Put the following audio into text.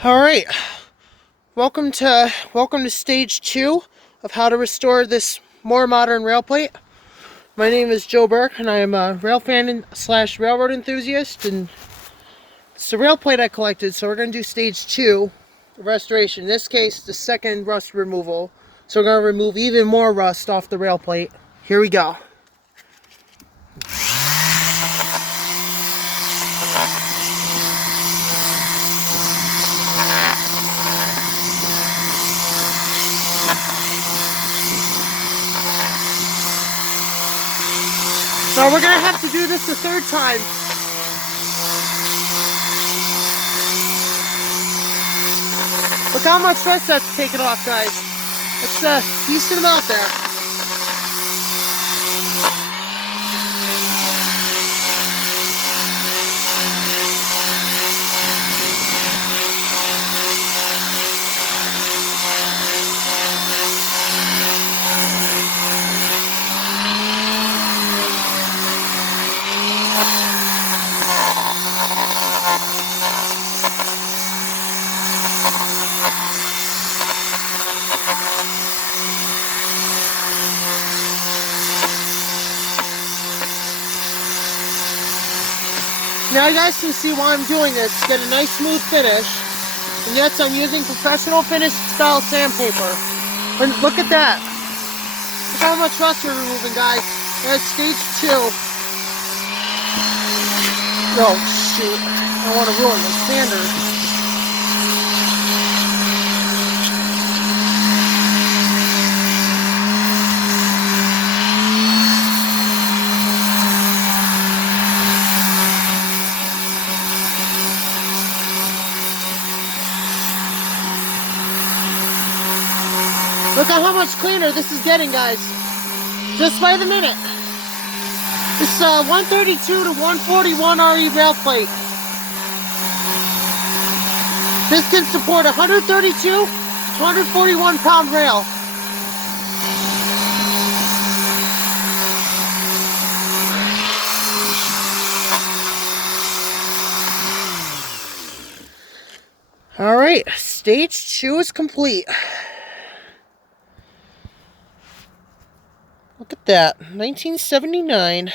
All right, welcome to stage 2 of how to restore this more modern rail plate. My name is Joe Burke, and I am a rail fan slash railroad enthusiast, and it's the rail plate I collected. So we're going to do stage 2 restoration. In this case, the second rust removal. So we're going to remove even more rust off the rail plate. Here we go. So we're going to have to do this a third time. Look how much rust that's taken off, guys. It's a decent amount there. Now you guys can see why I'm doing this, to get a nice smooth finish. And yes, I'm using professional finish style sandpaper. And look at that. Look how much rust we're removing, guys. That's stage 2. Oh shoot, I don't want to ruin the sander. Look at how much cleaner this is getting, guys. Just by the minute. This 132 to 141 RE rail plate. This can support 132 to 141 pound rail. All right, stage 2 is complete. Look at that, 1979.